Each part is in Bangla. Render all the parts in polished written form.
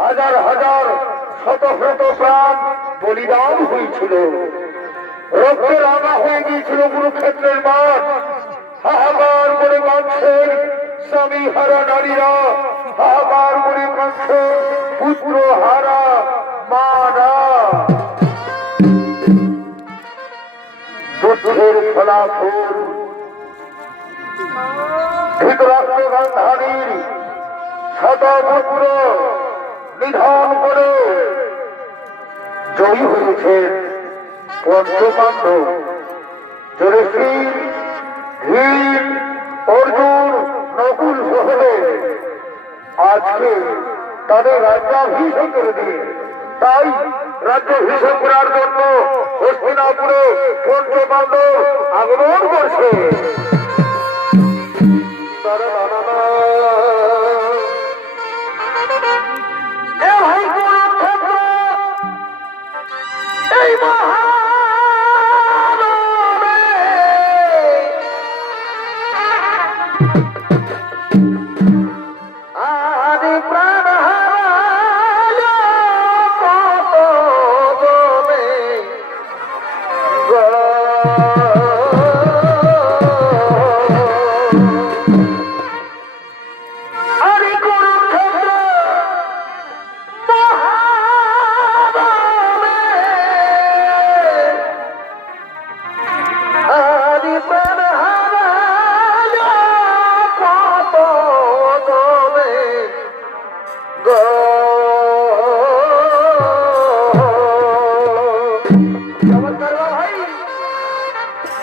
হাজার হাজার শত শত প্রাণ বলিদান হয়েছিল, রক্তে রাঙা হয়ে গিয়েছিল কুরুক্ষেত্রের মাঠ। হাহাকার করে কাঁদছেন স্বামী হারা নারীরা, হাহাকার করে কাঁদছেন পুত্র হারা মারা। যুদ্ধের ফলাফল ধৃতরাষ্ট্র গান্ধারীর শতপুত্র নিধন করে জয়ী হয়েছেন পঞ্চপাণ্ডব। যুধিষ্ঠির, ভীম, অর্জুন, নকুল সহদেব আজকে তাদের রাজ্যাভিষেক করে দিয়ে, তাই রাজ্যাভিষেক করার জন্য হস্তিনাপুরে পঞ্চপাণ্ডব আগমন করছে।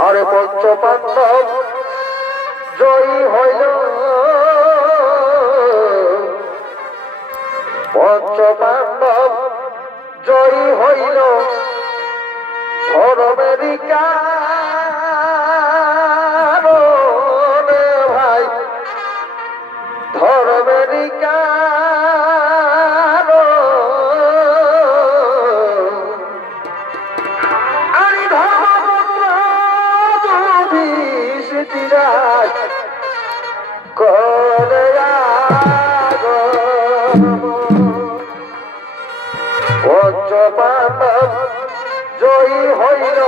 আরে পঞ্চপাণ্ডব জয়ী হইল, পঞ্চপাণ্ডব জয়ী হইল ধর্মেরই কারণে ভাই, ধর্মেরই পঞ্চপাণ্ডব জয়ী হইল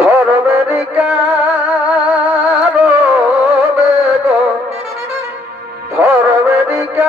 ধর্মেরই কারণে, ধর্মেরই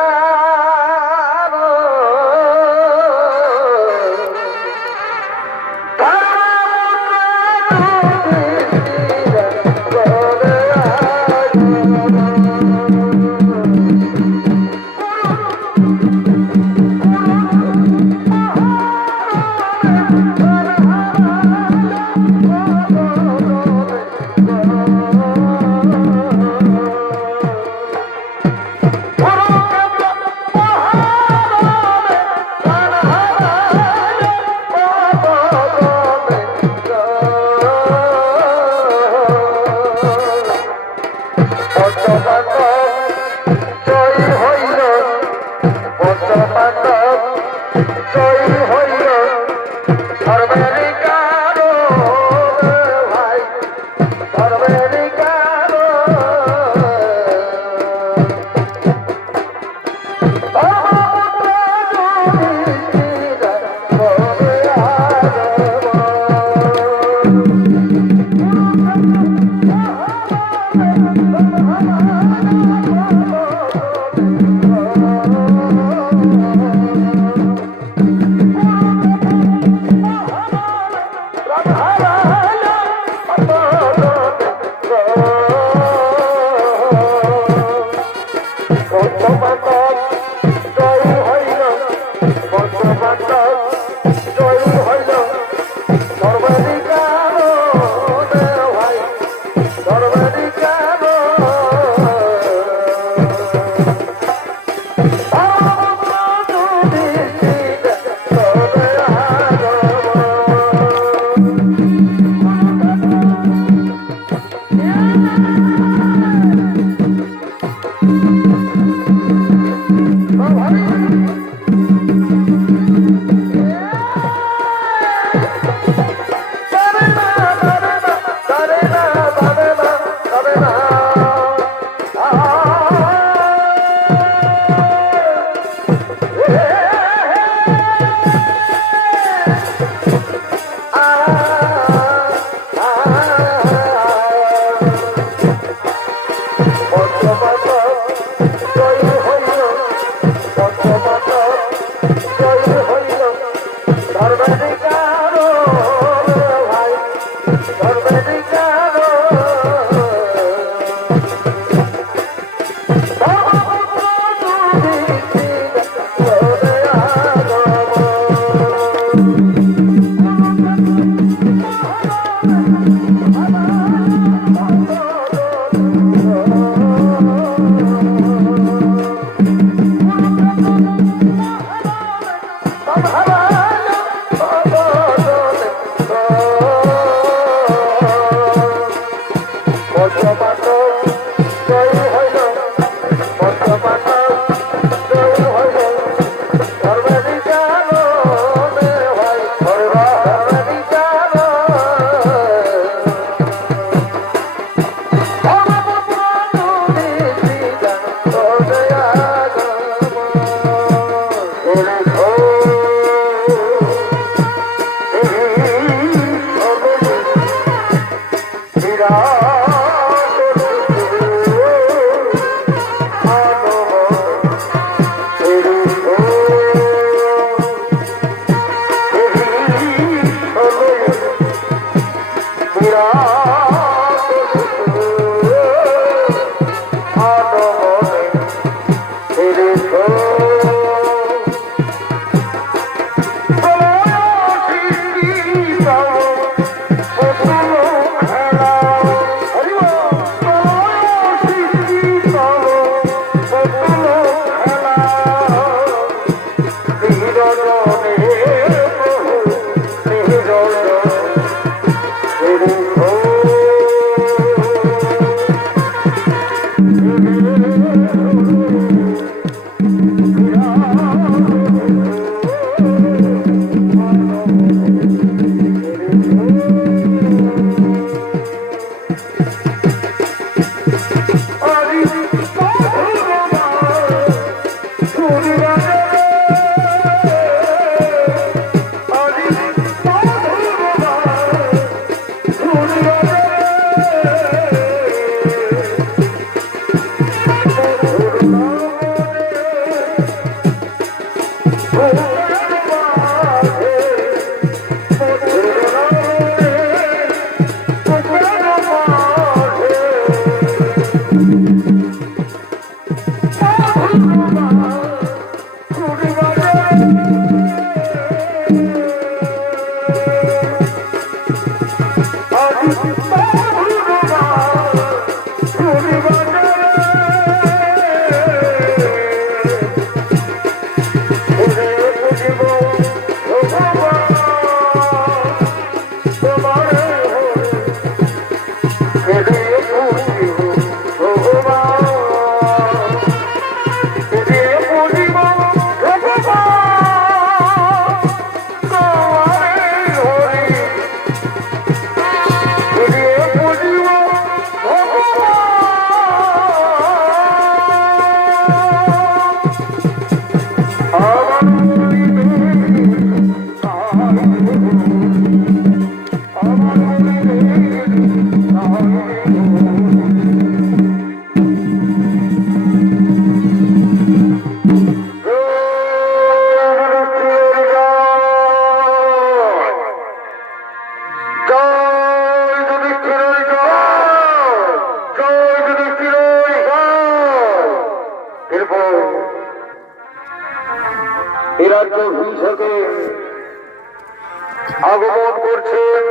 আগমন করছেন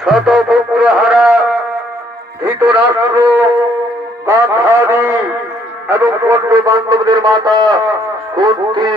শতপুত্রহারা ধৃতরাষ্ট্র গান্ধারী এবং পঞ্চ বান্ধবদের মাতা কুন্তী।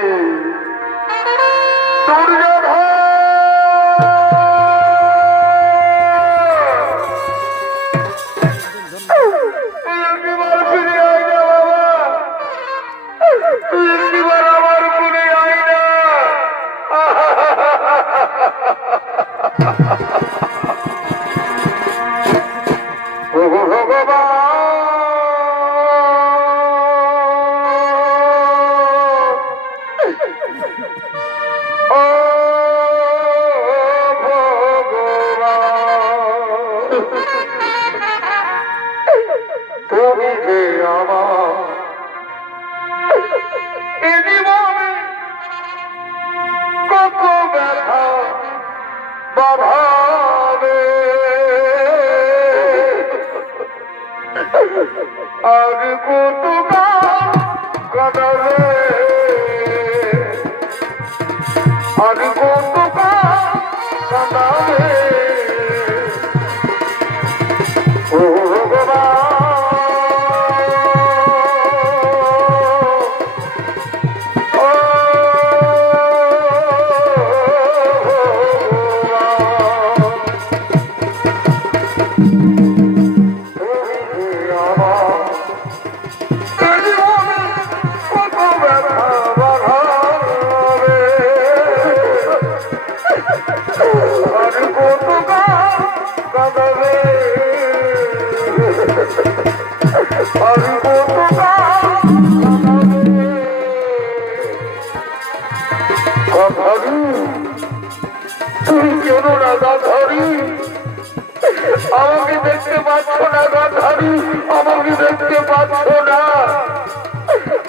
আমাকে দেখতে পাচ্ছ না গান্ধারী? আমাকে দেখতে পাচ্ছ না?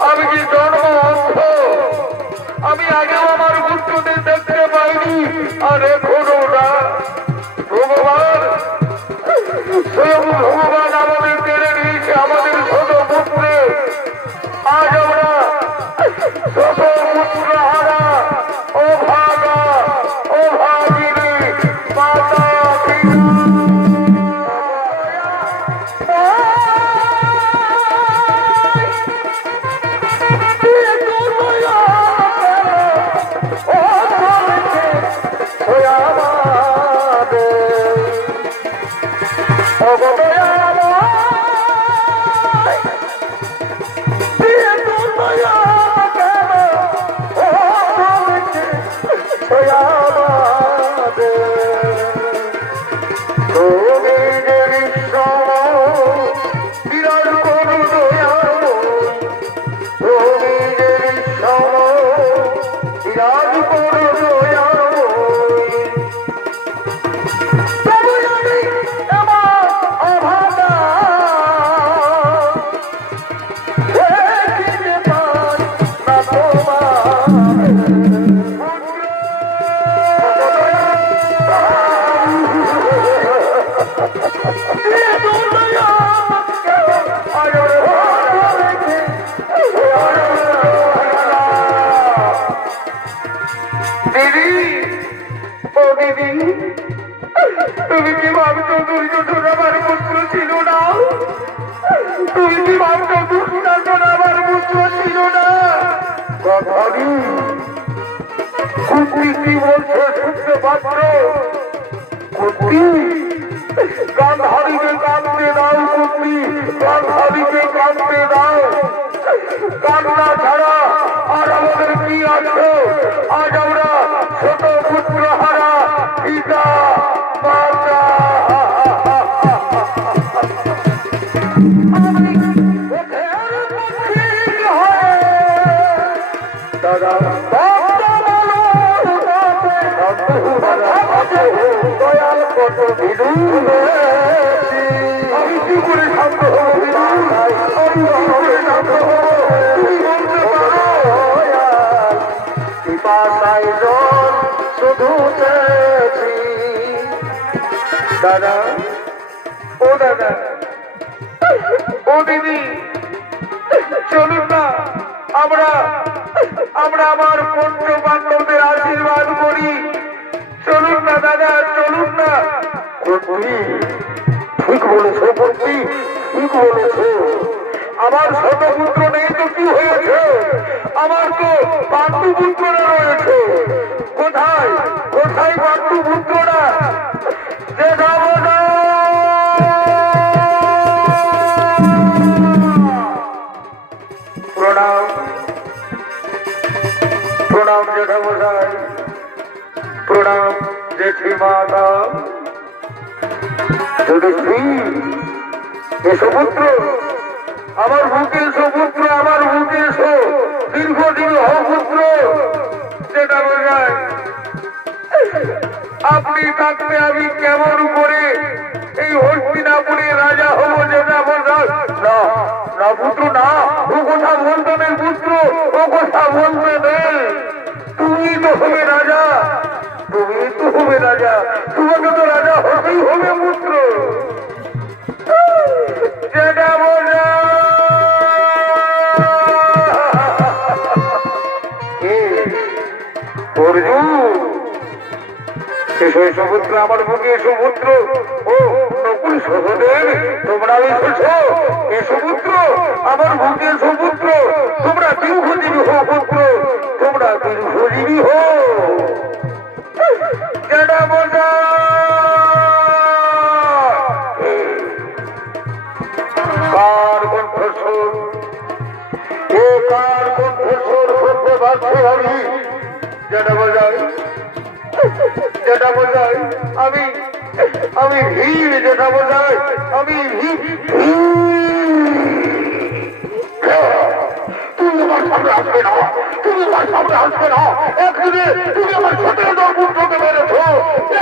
আমি কি জন্ম অন্ধ? আমি আগেও আমার পুত্রদের দেখতে পাইনি, আর এখনো না। ভগবান, স্বয়ং ভগবান আমাদের কেড়ে নিয়েছে আমাদের ছোট পুত্রে। আজ আমরা ছোট পুত্রহারা ও ভাগা ও ভাগিনী মাতা তুমি কি ভাবছো দুর্যোধন আমার পুত্র ছিল না? তুমি কি ভাবছো দুর্যোধন আমার পুত্র ছিল না? কথাটি কুন্তি কি বলছে শুনতে পাচ্ছ? কুন্তি গান্ধারীকে কাঁদতে দাও, কুন্তি গান্ধারীকে কাঁদতে দাও। কান্না ছাড়া আর আমাদের কি আছে? আজ আমরা ছোট পুত্র হারা পিতা মাতা দাদা দয়াল কত বিদু আমি কি করে শান্ত হবো? শুধু দাদা ও দাদা ও দিদি চলুন না আমরা আমার পঞ্চ বান্ধবদের আশীর্বাদ করি। চলুন না দাদা, চলুন না। ঠিক বলেছো বলছি, ঠিক বলেছো। আমার ছোট পুত্র নেই তো কি হয়েছে? আমার তো পাণ্ডু পুত্ররা রয়েছে। কোথায় কোথায় পাণ্ডু পুত্ররা? যে প্রণাম প্রণাম জেঠামশাই, প্রণাম জেঠি মাতা। এসো পুত্র, আমার বুকে এসো পুত্র, আমার বুকে এসো। দীর্ঘদিন হও পুত্র। জেঠামশাই আপনি থাকতে আমি কেমন করে এই হস্তিনাপুরে রাজা হবো? জেঠামশাই না না পুত্র না, ও কথা বলতে নেই পুত্র, ও কথা বলতে নেই। তুমি তো হবে রাজা, তুমি তো হবে রাজা, তোমাকে তো রাজা হতেই হবে পুত্র। সমুদ্র আমার বুকে সমুদ্র, ও নকুল সহদেব তোমরা এসেছো। এ সমুদ্র আমার বুকে সমুদ্র, তোমরা দীর্ঘজীবী হো পুত্র, তোমরা দীর্ঘজীবী হো। কার কণ্ঠস্বর, এ কার কণ্ঠস্বর শুনতে পাচ্ছি আমি? যেটা বোঝাই যেটা বোঝাই আমি ভীম, যেটা বোঝাই আমি তুমি আমার সামনে আসবে না, তুমি আমার সামনে আসবে না। একদিনে তুমি আমার 17 পুত্রকে মেরেছ,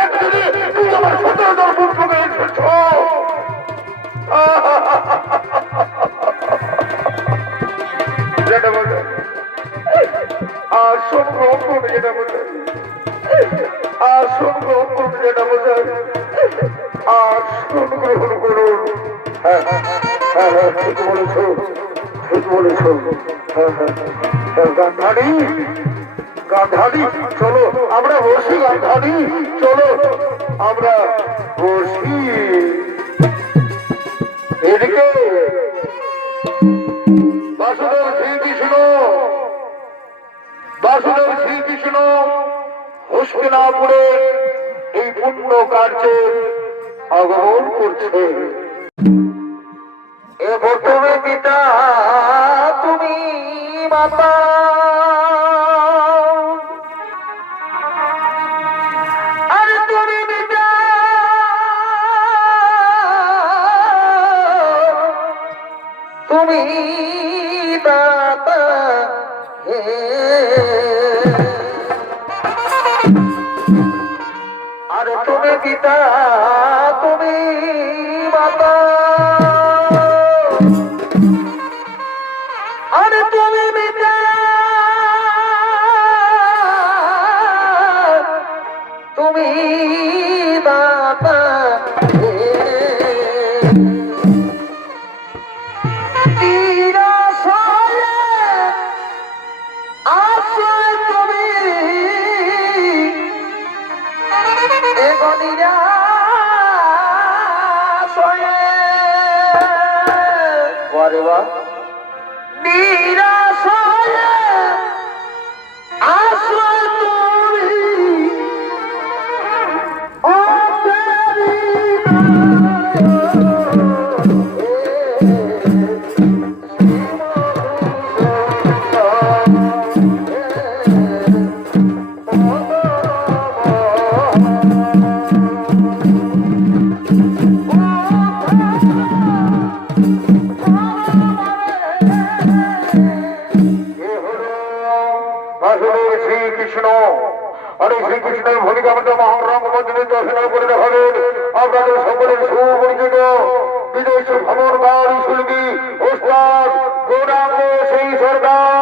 একদিনে তুমি আমার 17 পুত্রকে এসেছ। যেটা বোঝাই আসন গ্রহণ করবে, যেটা বোঝাই আসন গ্রহণ করুন, যেটা বোঝায় আসন গ্রহণ করুন। হ্যাঁ হ্যাঁ হ্যাঁ ঠিক বলেছ, ঠিক বলেছ। হ্যাঁ হ্যাঁ গান্ধারী গান্ধারী চলো আমরা বসি, গান্ধারী চলো আমরা বসি। এদিকে বাসুদেব শ্রীকৃষ্ণ হস্তিনাপুরে এই পুণ্য কার্যে আগমন করছে। এবার তুমি পিতা, তুমি মাতা, আরে তুমি পিতা, তুমি দাতা, আরে তুমি পিতা, তুমি মাতা, আরে তুমি পিতা, তুমি দাতা, শ্রীকৃষ্ণ হরে শ্রীকৃষ্ণের ভূমিকা মধ্যে মহারঙ্গ মন্দিরে দর্শন করে দেখাবেন আপনাদের সকলের সুপরিচিত বিদেশ ভ্রমণকারী শিল্পী ওস্তাদ গৌরাঙ্গ সিং সরকার।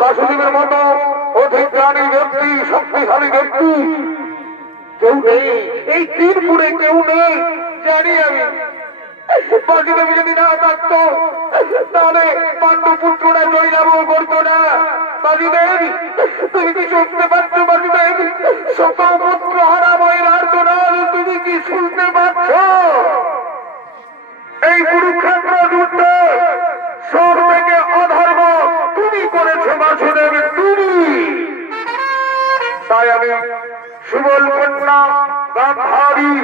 বাসুদেবের মতো অধিক জ্ঞানী ব্যক্তি, শক্তিশালী ব্যক্তি কেউ নেই এই তীরপুরে, কেউ নেই জানি আমি। বাসুদেব যদি না থাকতো তাহলে পাণ্ডু পুত্ররা জয় লাভ করতো না। বাসুদেব তুমি কি শুনতে পাচ্ছ? বাসুদেব শত পুত্র হারা বইয়ের আর্তনাদ তুমি কি শুনতে পাচ্ছ? এই কুরুক্ষেত্র যুদ্ধে সব থেকে অধর্ম তুমি করেছো বাসুদেব, তুমি। তাই আমি সুবল কন্যা গান্ধারী,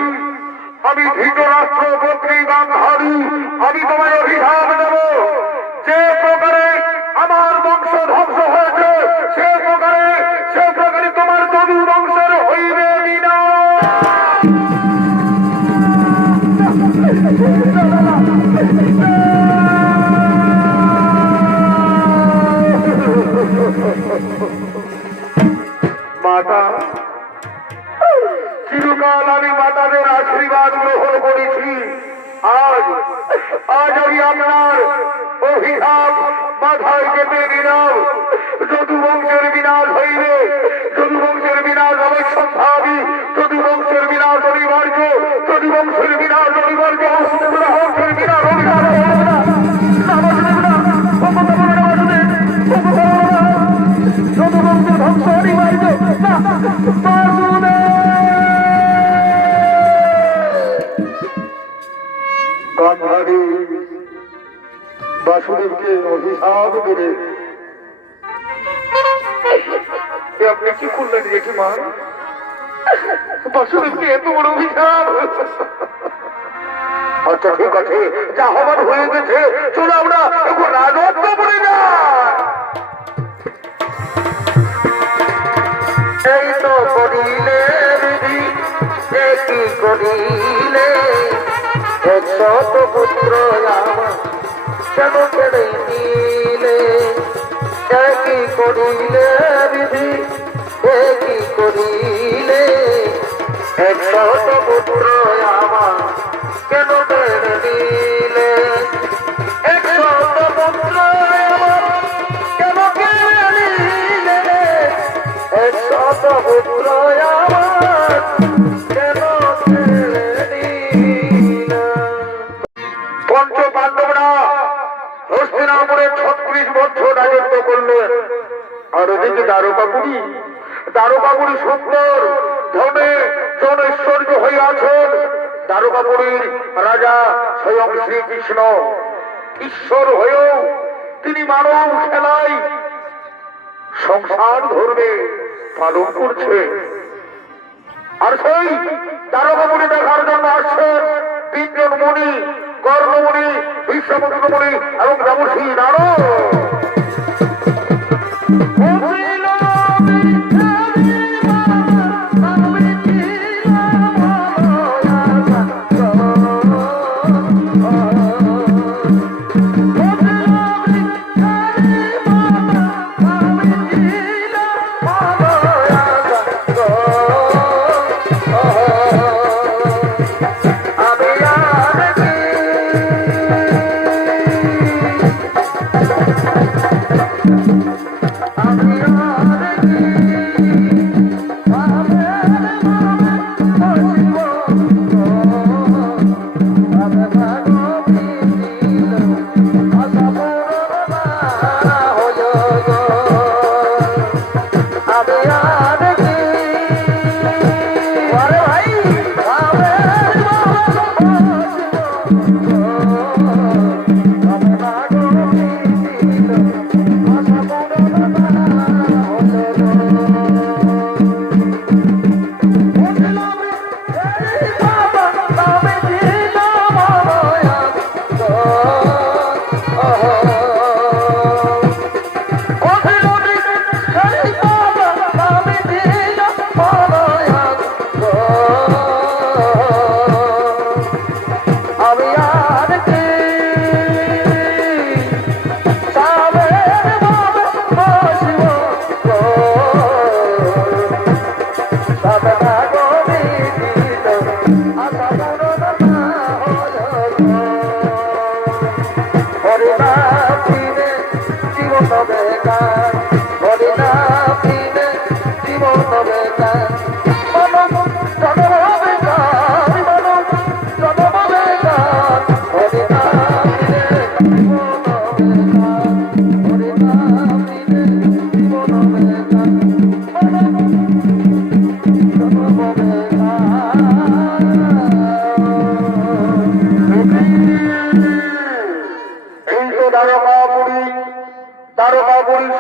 আমি ধৃতরাষ্ট্র পত্নী গান্ধারী, আমি তোমায় অভিশাপ দেব। যে প্রকারে আমার বংশ ধ্বংস হয়েছে সে প্রকারে তোমার যদু বংশের হইবে বিনাশ। মাতা, চিরকাল আমি মাতাদের আশীর্বাদ গ্রহণ করেছি। আজ আজ আমি আপনার অভিশাপ মাথায় চেপে দিলাম। যদুবংশের বিনাশ হইবে, যদুবংশের বিনাশ অবশ্যম্ভাবী, যদুবংশের বিনাশ অনিবার্য, যদুবংশের বিনাশ অনিবার্য, বংশের বিনাশ যদুবংশের ধ্বংস অনিবার্য। গান্ধারী বাসুদেবকে অভিশাপ করে আপনি কি করলেন জেঠিমা? বাসুদেবকে এত বড় অভিশাপ? আচ্ছা ঠিক আছে, যা হবার হয়ে গেছে, চলো আমরা এখন রাজত্ব করে না। এই তো করিলে বিধি, কি করিলে একশত পুত্র আমার কেন কেড়ে নিলে? একই করিলে বিধি, একই করিলে একশত পুত্র আমার কেন কেড়ে নিলে? একশত পুত্র আমার কেন কেড়ে নিলে? একশত পুত্র আমার কেন কেড়ে নিলে? পঞ্চ পাণ্ডবরা হস্তিনাপুরে 36 বছর রাজত্ব করলেন। আর ওদিকে দ্বারকাপুরী, দ্বারকাপুরী সুন্দর ধনে জন ঐশ্বর্য হয়ে আছেন। দ্বারকাপুরীর রাজা স্বয়ং শ্রীকৃষ্ণ ঈশ্বর হয়েও তিনি মানব খেলায় সংসার ধর্মে পালন করছে। আর সেই দ্বারকাপুরী দেখার জন্য আসছেন 3 জন মুনি, কর্ণমুনি, বিশ্বমুদ্র মুনি এবং দেবর্ষি নারদ।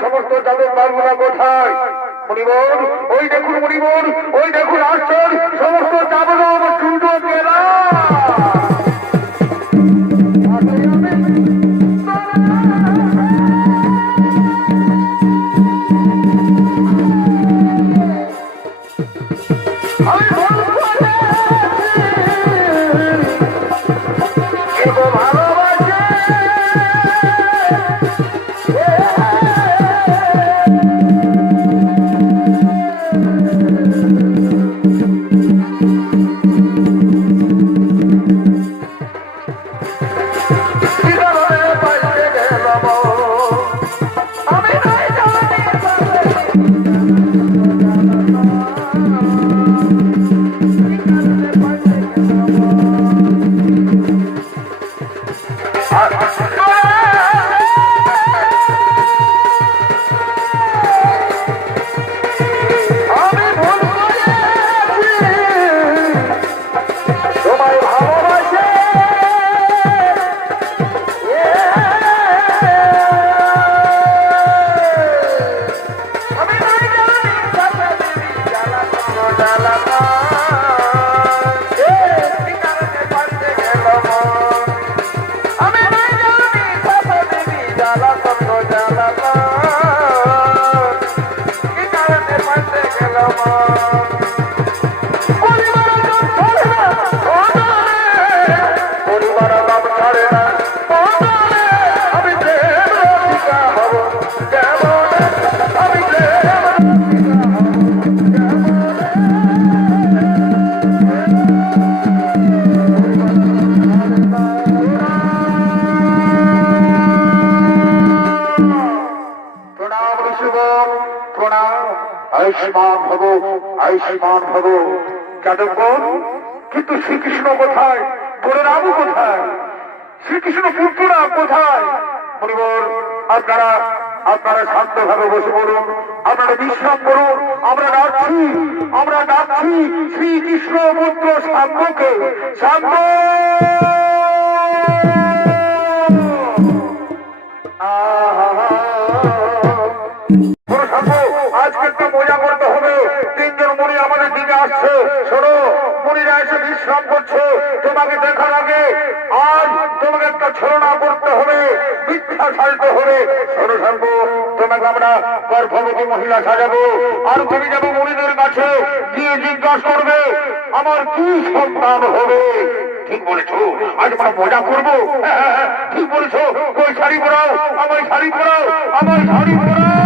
সমস্ত যাদের বারগুলা কোথায়? মণিবর, ওই দেখুন মণিবর, ওই দেখুন আসছেন সমস্ত চাবল চুন্ড জেলা। আমি আয়ুষ্মান ভব। যাদবগণ, কিন্তু শ্রীকৃষ্ণ কোথায়? বলরামও কোথায়? শ্রীকৃষ্ণ পুত্ররা কোথায়? মুনিবর, আপনারা আপনারা শান্তভাবে বসে পড়ুন, আপনারা বিশ্রাম করুন। আমরা ডাকছি শ্রীকৃষ্ণ পুত্র শাম্বকে। শাম্ব, আজকে একটা মজা করতে হবে। তিনজন মুনি আমাদের দিকে আসছে। শোনো, মুনিরা এসে বিশ্রাম করছে। তোমাকে দেখার আগে আজ তোমাকে একটা ছলনা করতে হবে, মিথ্যা সাজতে হবে। শোনো শাম্ব, তোমাকে আমরা গর্ভবতী মহিলা সাজাবো, আর তুমি যাবো মুনিদের কাছে, গিয়ে জিজ্ঞাসা করবে আমার কি সন্তান হবে। ঠিক বলেছো, আজ আমরা মজা করবো। ঠিক বলেছো। ওই শাড়ি পরাও, আমার শাড়ি পরাও, আমার শাড়ি পরাও।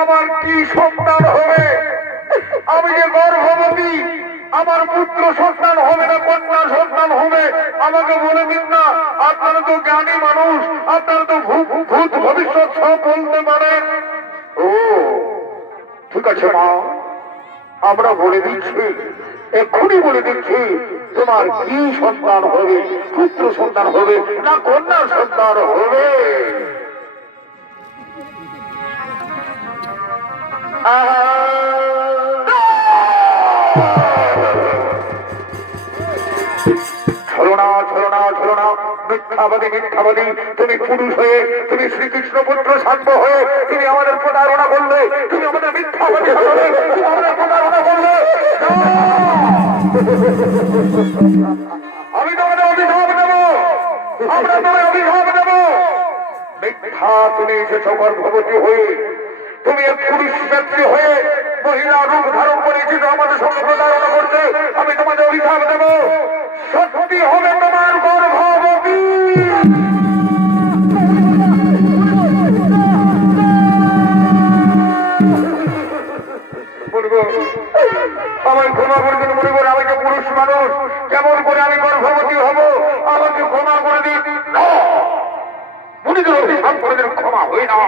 আমার কি সন্তান হবে? আমি যে গর্ভবতী, আমার পুত্র সন্তান হবে না কন্যা সন্তান হবে? আমাকে বলে দিন না। আপনারা তো জ্ঞানী মানুষ, আপনারা তো ভূত ভবিষ্যৎ সব বলতে পারেন। ও ঠিক আছে মা, আমরা বলে দিচ্ছি, এক্ষুনি বলে দিচ্ছি তোমার কি সন্তান হবে। পুত্র সন্তান হবে না কন্যা সন্তান হবে? ছলনা ছলনা ছলনা, মিথ্যাবাদী মিথ্যাবাদী। তুমি পুরুষ হয়ে, তুমি শ্রীকৃষ্ণ পুত্র শাম্ব হয়ে তুমি আমাদের প্রতারণা করলে, তুমি আমাদের মিথ্যাবাদী হলে, তুমি আমাদের প্রতারণা করলে। আমি তোমাদের অভিশাপ দেব, আমরা তোমার অভিশাপ দেব। মিথ্যা, তুমি এসেছ গর্ভবতী হয়ে, তুমি এক পুরুষ ব্যক্তি হয়ে মহিলা রূপ ধারণ করেছিল আমাদের সঙ্গে প্রতারণা করতে। আমি তোমাদের অভিশাপ দেব, সত্যি হবে তোমার গর্ভবতী। আমার ক্ষমা করবেন মনিবর, আমি যে পুরুষ মানুষ, কেমন করে আমি গর্ভবতী হব? আমাকে ক্ষমা করে দিন। মুনিদের অভিশাপ কোনদিন ক্ষমা হয় না,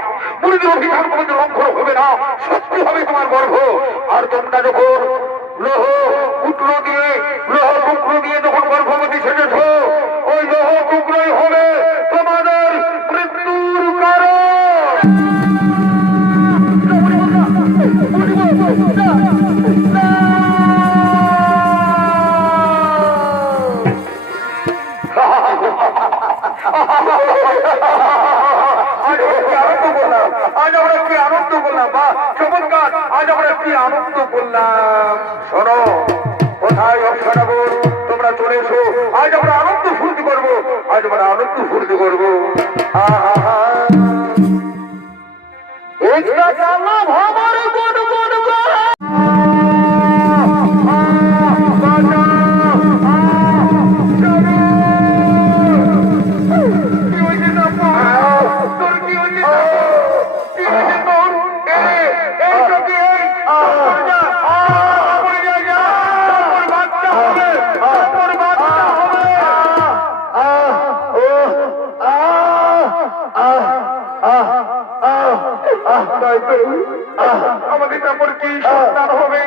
মুনিদের অভিশাপ কোনদিন লঙ্ঘন হবে না। সত্যি হবে তোমার গর্ভ। আর তোমরা যখন লোহ টুকরো দিয়ে যখন গর্ভবতী সেজেছ, ওই লোহ টুকরোই হবে তোমাদের মৃত্যুর কারণ। আজ আমরা কি আনন্দ করলাম, বা চমৎকার, আজ আমরা কি আনন্দ করলাম। শোনো, কোথায় অপসরাবর, তোমরা চলে এসো। আজ আমরা আনন্দ ফুর্তি করবো, আজ আমরা আনন্দ ফুর্তি করবো। আমাদের তারপর কি সন্তান হবে?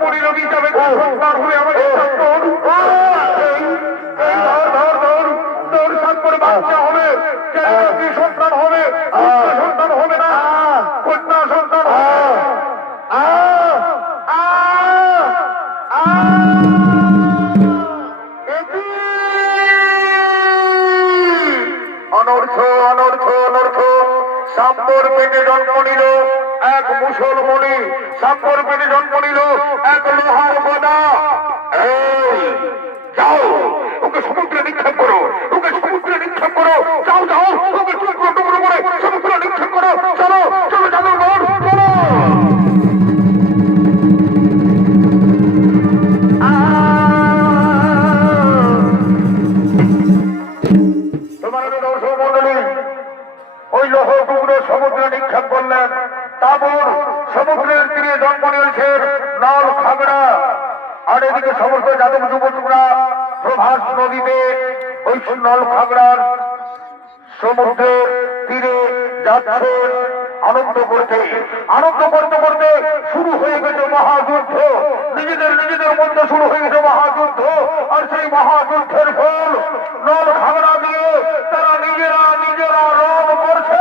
মুনির অভিশাপে সন্তান হবে আমাদের। বাচ্চা হবে, কি সন্তান হবে? সন্তান হবে না, কন্যা সন্তান হবে। অনর্থ অনর্থ অনর্থ। শাম্বর পেটে জন্ম নিল এক লোহার গদা। এই যাও, ওকে সমুদ্রে নিক্ষেপ করো, ওকে সমুদ্রে নিক্ষেপ করো, যাও যাও, ওকে টুকরো টুকরো করে সমুদ্রে নিক্ষেপ করো। চলো চলো জাদুঘর চলো। ওই লোহ টুকরো সমুদ্রে নিক্ষেপ করলেন। তারপর সমুদ্রের তীরে জন্ম নিয়েছে নল খাগড়া। আর এদিকে সমস্ত যাদব যুবকরা প্রভাস নদীতে ওই নল খাগড়ার সমুদ্রের তীরে যাচ্ছে আনন্দ করতে। আনন্দ করতে করতে শুরু হয়ে গেছে মহাযুদ্ধ। নিজেদের মধ্যে শুরু হয়ে গেছে মহাযুদ্ধ। আর সেই মহাযুদ্ধের ফল নল খাগড়া দিয়ে তারা নিজেরা রণ করছে।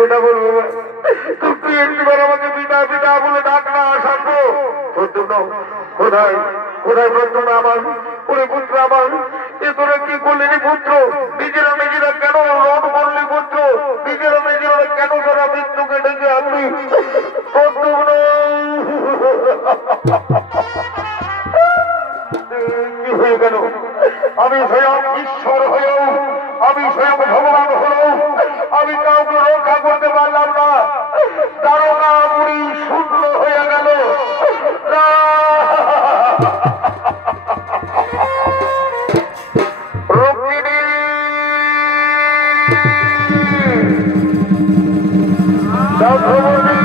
কথা বলবো তুই একটিবার আমাকে পিতা পিতা বলে ডাক না শান্ত কোথায় কোথায় প্রথম আমার ওরে পুত্র আমার এ তোরা কি করলি পুত্র নিজেরা কেন রণ করলি পুত্র নিজেরা কেন তোরা মৃত্যুকে ডেকে আনলি কি হয়ে গেল আমি স্বয়ং ঈশ্বর হয়েও আমি স্বয়ং ভগবান হলেও আমি কাউকে রক্ষা করতে পারলাম না তারকা বুড়ি শূন্য হয়ে গেল রুক্মিণী ভগবতী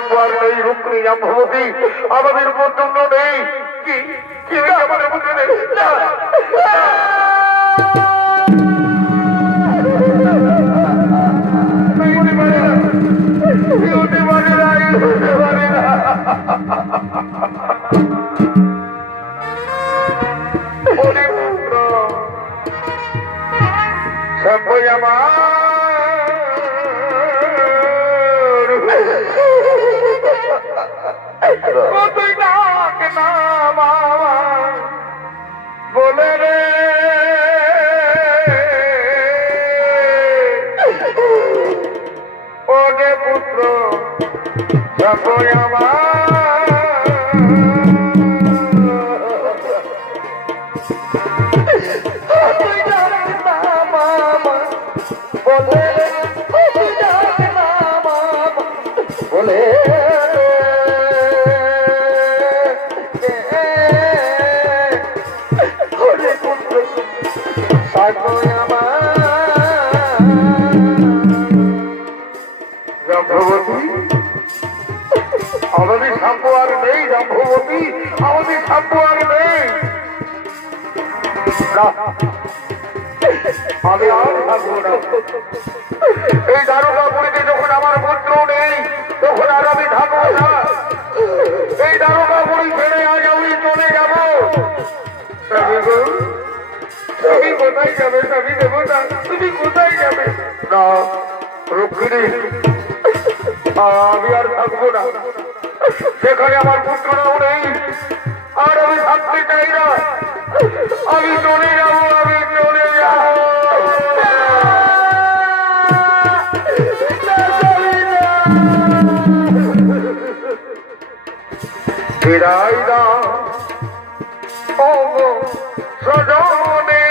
থাকবো আর নেই রুক্মিণী জাম্বতী আমাদের পর্যন্ত নেই কি কি আমাদের মধ্যে নেই সবই আমার তুই না বাবা বলে রে ওরে পুত্র সবই আমার তুই জানে না মামা বলে তুই জানে না মামা বলে আমাদের সাম্য আর নেই জাম্বতী আমাদের সাম্য আর নেই আমি আর থাকবো না এই দারোগাপুরীতে যখন আমার পুত্র নেই তখন আর আমি থাকবো না এই দারোগাপুরী ছেড়ে আজ আমি চলে যাবো তুমি কোথায় যাবে স্বামী দেবতা তুমি কোথায় যাবে না রুক্মিণী আমি আর থাকবো না সেখানে আমার পুত্ররাও নেই আর আমি থাকতে চাই না আমি চলে যাবো আমি চলে যাবো বিদায় দাও ও সজনে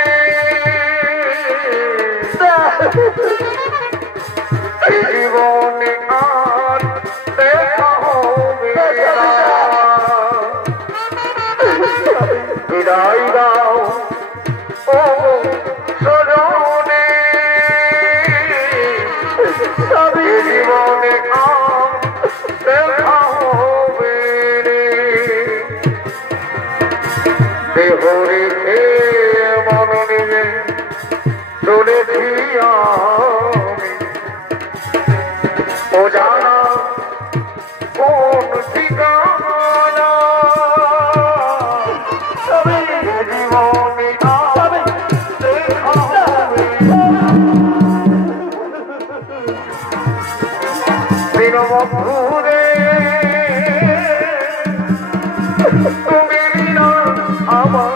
জীবনে আর দেখা হবে বিদায় দাও ও সজনে জীবনে আর দেখা হবে দেহ রেখে মন নিয়ে চলেছি আমি ও জানা কোন ঠিকানা জীবনে দেখা হবে দিনবন্ধুরে তুমি বিনা আমার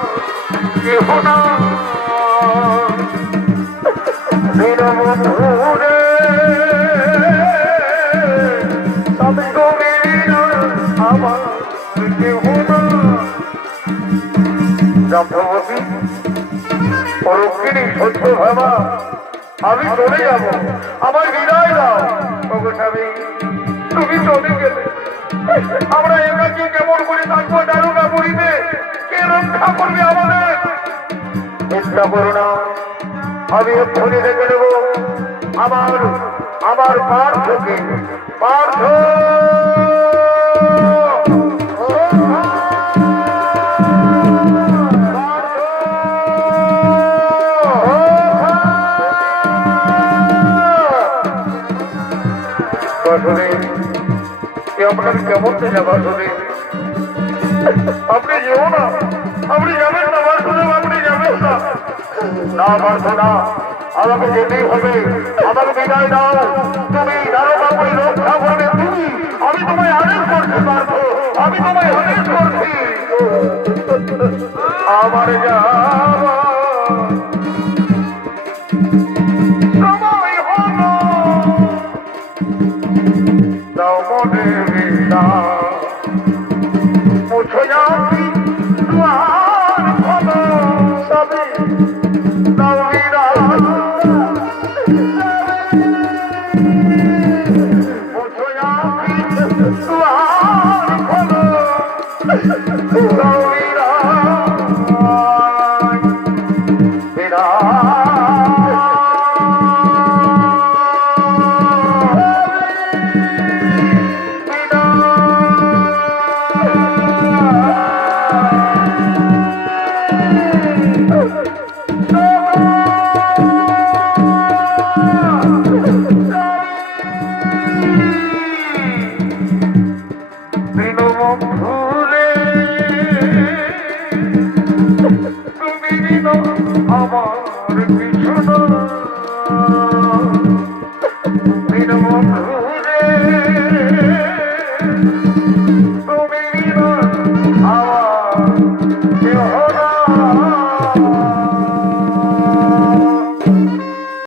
কেহ না দিনবন্ধুরে তুমি বিনা আমার কেহ না জাম্বতী রুক্মিণী সত্য ভাবা আমি চলে যাব আমার বিদায় দাও স্বামী তুমি চলে গেলে আমরা একাকি কেমন করে থাকবো দারোগাপুরীতে কে রক্ষা করবে আমাদের চিন্তা করো না আমি এক্ষুনি দেখে নেব আমার আমার পার্থকে পার্থ আপনার কেমন যাবার শুনে আপনি যেও না আপনি যাবেন না বাসুদেব আপনি যাবেন না না পারছো না আমাকে যেতেই হবে আমাকে বিদায় দাও তুমি দারোগাপুরী রক্ষা করবে তুমি আমি তোমায় আদেশ করতে পারবো আমি তোমায় আদেশ করছি আমার যাওয়া সময় হলো দাও মনে মুছো যাবি দুয়ার খোলো সবে নবীরা মুছো যাবি দুয়ার খোলো নবীরা বিদায়